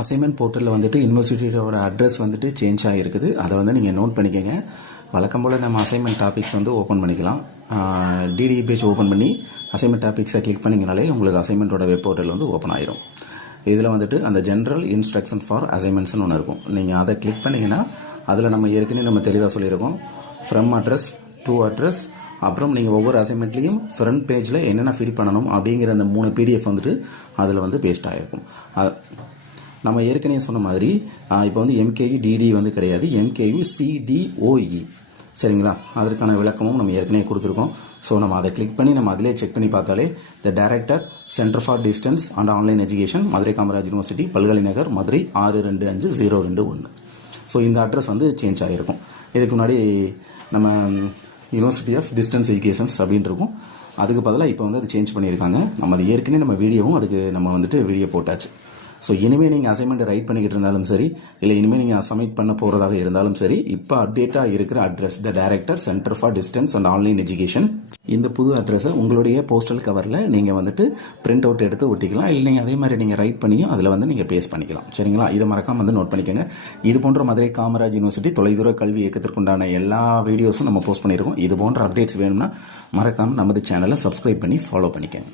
Assignment போர்ட்டலில் வந்துட்டு யூனிவர்சிட்டியோட address வந்துட்டு சேஞ்ச் ஆகிருக்குது. அதை வந்து நீங்கள் நோட் பண்ணிக்கோங்க. வழக்கம் போல் நம்ம அசைன்மெண்ட் டாபிக்ஸ் வந்து ஓப்பன் பண்ணிக்கலாம். டிடி பேஜ் ஓப்பன் பண்ணி அசைன்மெண்ட் டாபிக்ஸை கிளிக் பண்ணிங்கனாலே உங்களுக்கு அசைன்மெண்ட்டோட வெப் போர்ட்டல் வந்து ஓப்பன் ஆயிரும். இதில் வந்துட்டு அந்த ஜென்ரல் இன்ஸ்ட்ரக்ஷன் ஃபார் அசைன்மெண்ட்ஸ்னு ஒன்று இருக்கும். நீங்கள் அதை கிளிக் பண்ணிங்கன்னா அதில் நம்ம ஏற்கனவே நம்ம தெளிவாக சொல்லியிருக்கோம். ஃப்ரம் அட்ரஸ், டு அட்ரஸ், அப்புறம் நீங்கள் ஒவ்வொரு அசைன்மெண்ட்லேயும் ஃப்ரண்ட் பேஜில் என்னென்ன ஃபில் பண்ணணும் அப்படிங்கிற அந்த 3 பிடிஎஃப் வந்துட்டு அதில் வந்து பேஸ்ட் ஆகிருக்கும். நம்ம ஏற்கனவே சொன்ன மாதிரி இப்போ வந்து எம்கேயு டிடி வந்து கிடையாது, எம்கேயு சிடிஓஇ. சரிங்களா? அதற்கான விளக்கமும் நம்ம ஏற்கனவே கொடுத்துருக்கோம். ஸோ நம்ம அதை கிளிக் பண்ணி நம்ம அதிலே செக் பண்ணி பார்த்தாலே the director, centre for distance and online education, Madurai Kamaraj university, Palkalainagar, Madurai 625021. So இந்த அட்ரஸ் வந்து சேஞ்ச் ஆகிருக்கும். இதுக்கு முன்னாடி நம்ம யூனிவர்சிட்டி ஆஃப் டிஸ்டன்ஸ் எஜுகேஷன்ஸ் அப்படின்னு இருக்கும். அதுக்கு பதிலாக இப்போ வந்து அது சேஞ்ச் பண்ணியிருக்காங்க. நம்ம அது ஏற்கனவே நம்ம வீடியோவும் அதுக்கு நம்ம வந்துட்டு வீடியோ போட்டாச்சு. ஸோ இனிமேல் நீங்கள் அசைன்மெண்ட் ரைட் பண்ணிக்கிட்டு இருந்தாலும் சரி, இல்லை இனிமேல் நீங்கள் சப்மிட் பண்ண போகிறதாக இருந்தாலும் சரி, இப்போ அப்டேட்டாக இருக்கிற address the director, centre for distance and online education, இந்த புது அட்ரஸை உங்களுடைய போஸ்டல் கவரில் நீங்கள் வந்துட்டு பிரிண்ட் அவுட் எடுத்து ஒட்டிக்கலாம். இல்லை நீங்கள் அதே மாதிரி நீங்கள் ரைட் பண்ணியும் அதில் வந்து நீங்கள் பேஸ்ட் பண்ணிக்கலாம். சரிங்களா? இதை மறக்காமல் வந்து நோட் பண்ணிக்கோங்க. இது போன்ற மதுரை காமராஜ் யூனிவர்சிட்டி தொலைதூர கல்வி இயக்கத்திற்குண்டான எல்லா வீடியோஸும் நம்ம போஸ்ட் பண்ணியிருக்கோம். இது போன்ற அப்டேட்ஸ் வேணும்னா மறக்காமல் நமது சேனலை சப்ஸ்கிரைப் பண்ணி ஃபாலோ பண்ணிக்கோங்க.